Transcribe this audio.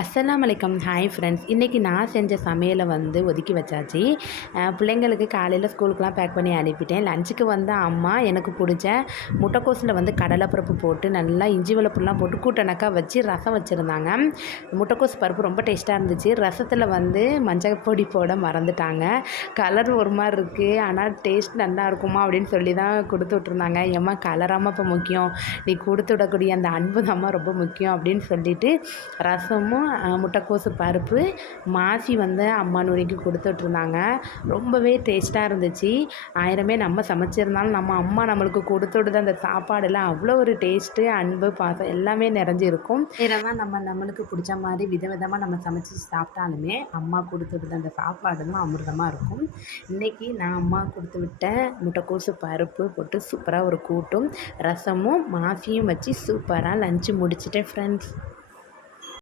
அஸ்ஸலாமு அலைக்கும். Hi friends. இன்றைக்கி நான் செஞ்ச சமையலை ஒதுக்கி வச்சாச்சு. பிள்ளைங்களுக்கு காலையில் ஸ்கூலுக்குலாம் பேக் பண்ணி அனுப்பிட்டேன். லஞ்சுக்கு அம்மா எனக்கு பிடிச்ச முட்டைக்கோஸில் கடலைப்பருப்பு போட்டு நல்லா இஞ்சி வெள்ளப்பூலாம் போட்டு கூட்டணக்கா வச்சு ரசம் வச்சுருந்தாங்க. முட்டைக்கோஸ் பருப்பு ரொம்ப டேஸ்ட்டாக இருந்துச்சு. ரசத்தில் மஞ்சள் பொடி போட மறந்துட்டாங்க. கலர் ஒரு மாதிரி இருக்குது, ஆனால் டேஸ்ட் நல்லா இருக்குமா அப்படின்னு சொல்லி தான் கொடுத்து விட்ருந்தாங்க. ஏம்மா கலராமல் இப்போ முக்கியம், நீ கொடுத்து விடக்கூடிய அந்த அன்பு தாம்மா ரொம்ப முக்கியம் அப்படின்னு சொல்லிட்டு ரசமும் முட்டைக்கோசு பருப்பு மாசி அம்மா நுணுக்கி கொடுத்து விட்ருந்தாங்க. ரொம்பவே டேஸ்ட்டாக இருந்துச்சு. ஆயிரமே நம்ம சமைச்சிருந்தாலும் நம்ம அம்மா நம்மளுக்கு கொடுத்து விடுத அந்த சாப்பாடெல்லாம் அவ்வளோ ஒரு டேஸ்ட்டு, அன்பு, பாசம் எல்லாமே நிறைஞ்சிருக்கும். இதெல்லாம் நம்மளுக்கு பிடிச்ச மாதிரி விதவிதமாக நம்ம சமைச்சு சாப்பிட்டாலுமே அம்மா கொடுத்து விடுத அந்த சாப்பாடு தான் அமிர்தமாக இருக்கும். இன்றைக்கி நான் அம்மா கொடுத்து விட்ட முட்டைக்கோசு பருப்பு போட்டு சூப்பராக ஒரு கூட்டும் ரசமும் மாசியும் வச்சு சூப்பராக லஞ்சு முடிச்சிட்டேன் ஃப்ரெண்ட்ஸ்.